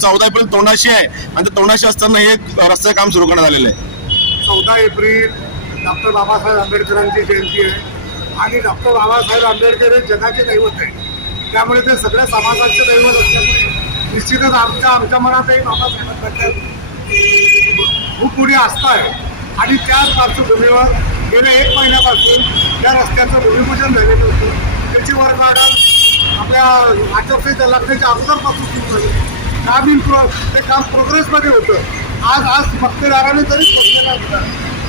चौदा एप्रिल तोंडाशी आहे. आणि ते तोंडाशी असताना हे रस्त्याचं काम सुरू करण्यात आलेलं आहे. चौदा एप्रिल डॉक्टर बाबासाहेब आंबेडकरांची जयंती आहे. आणि डॉक्टर बाबासाहेब आंबेडकर हे जगाचे दैवत आहे त्यामुळे ते सगळ्या समाजाचे दैवत असल्यामुळे निश्चितच आमच्या आमच्या मनातही बाबासाहेबांबद्दल खूप मोठी आस्था आहे. आणि त्याच पार्श्वभूमीवर गेल्या एक महिन्यापासून या रस्त्याचं भूमिपूजन झालेलं होतं. त्याची वर्ग ऑर्डर आपल्या आचारसंहिता लागण्याच्या अगोदरपासून सुरू झाली. काम इन प्रो ते काम प्रोग्रेसमध्ये होतं. आज आज मक्तेदाराने तरी बसलेला होता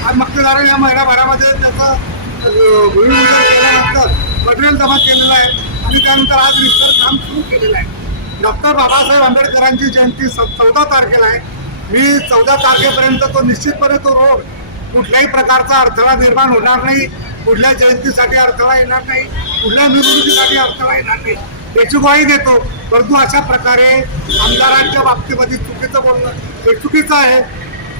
आज मक्तेदाराने या महिनाभरामध्ये त्याचं भूमी भूमिपूजन केल्यानंतर मटेरियल जमा केलेलं आहे आणि त्यानंतर आज विस्तार काम सुरू केलेलं आहे डॉक्टर बाबासाहेब आंबेडकरांची जयंती चौदा तारखेला आहे मी चौदा तारखेपर्यंत तो निश्चितपणे तो रोड कुठल्याही प्रकारचा अडथळा निर्माण होणार नाही कुठल्या जयंतीसाठी अडथळा येणार नाही कुठल्या निवडणुकीसाठी अडथळा येणार नाही याची ग्वाही देतो परंतु अशा प्रकारे आमदारांच्या बाबतीमध्ये चुकीचं बोलणं हे चुकीचं आहे.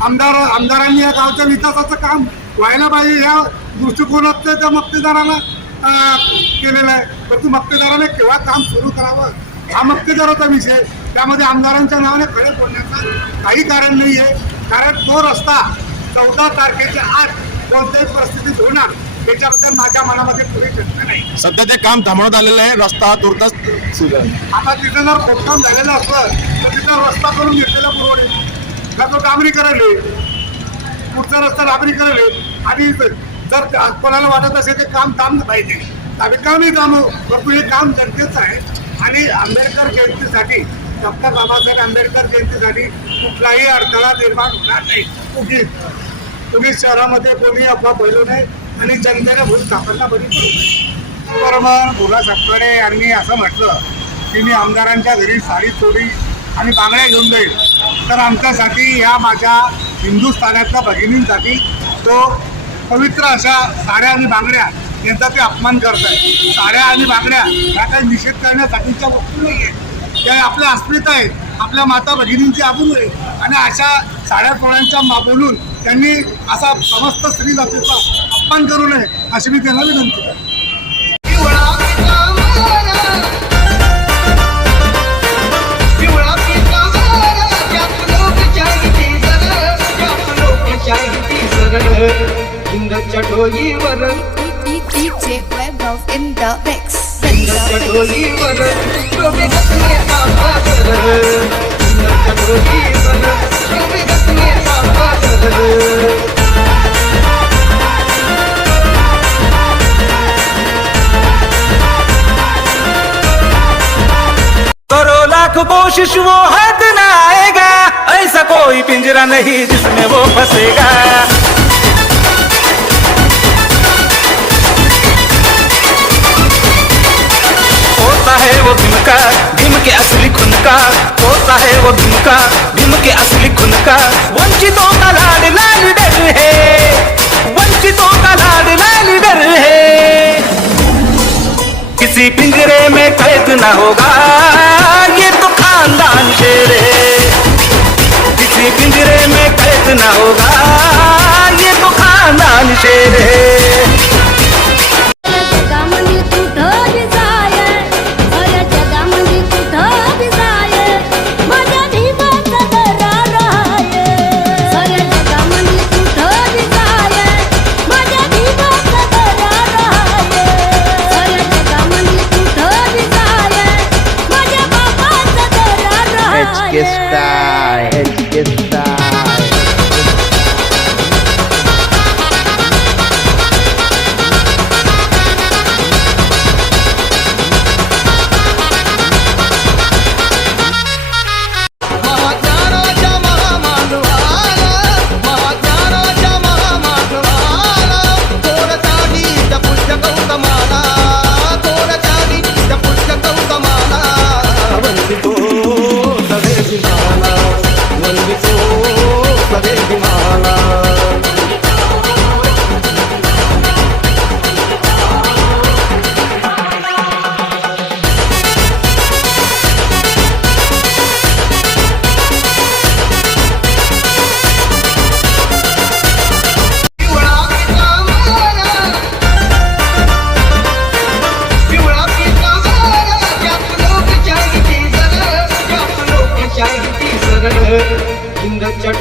आमदार आमदारांनी या गावच्या विकासाचं काम व्हायला पाहिजे या दृष्टिकोनात त्या मक्तेदाराला केलेलं आहे. परंतु मक्तेदाराने केव्हा काम सुरू करावं? हा मक्तेदाराचा विषय त्यामध्ये आमदारांच्या नावाने खडे फोडण्याचं काही कारण नाही आहे. कारण तो रस्ता चौदा तारखेच्या आत कोणत्याही परिस्थितीत होणार त्याच्याबद्दल माझ्या मनामध्ये पुरी चर्चा नाही. सध्या ते काम थांबवण्यात आलेलं आहे. रस्ता तुर्तास आता तिथं जर खोदकाम झालेलं असलं तर तिथं रस्ता करून घेतलेला परवडेल. का तो डांबरी करायले पुढचा रस्ता राबरी करेल. आणि जर त्या- कोणाला वाटत असेल ते काम थांबलं पाहिजे. तर आम्ही का नाही थांबू परंतु हे काम जनतेचं आहे. आणि आंबेडकर जयंतीसाठी डॉक्टर बाबासाहेब आंबेडकर जयंतीसाठी कुठलाही अडथळा निर्माण होणार नाही. उगीच उगीच शहरामध्ये कोणी अफवा पहिलो नाही आणि जनतेने भूल स्थापना बरी करू नये. बरोबर भोला सापकडे यांनी असं म्हटलं की मी आमदारांच्या घरी साडी चोरी आणि बांगड्या घेऊन जाईल. तर आमच्यासाठी ह्या माझ्या हिंदुस्थानातल्या भगिनींसाठी तो पवित्र अशा साड्या आणि बांगड्या यांचा ते अपमान करत आहे. साड्या आणि बांगड्या ह्या काही निषेध करण्यासाठीच्या वस्तू नाही आहेत त्या आपल्या अस्मिता आहेत. आपल्या माता भगिनींची आबरू आहे आणि अशा साड्या चोळ्यांच्या मा बोलून त्यांनी असा समस्त स्त्री जातीचा अपमान करू नये अशी मी त्यांना विनंती करतो. कटोली वरन। DJ Webrow in the mix कटोली वरन तो मैं कसमे आवा वरन लाख कोशिश, वो हाथ ना आएगा ऐसा कोई पिंजरा नहीं जिसमें वो फंसेगा। वो भीम का असली खुन का होता है वो भीम का भीम के असली खुन का वंचितों का लाड लाल डर है, वंचितों का लाड लाल डर है। किसी पिंजरे में कैद न होगा, ये तो खानदान शेर है। किसी पिंजरे में कैद न होगा, ये तो खानदान शेर है। आहे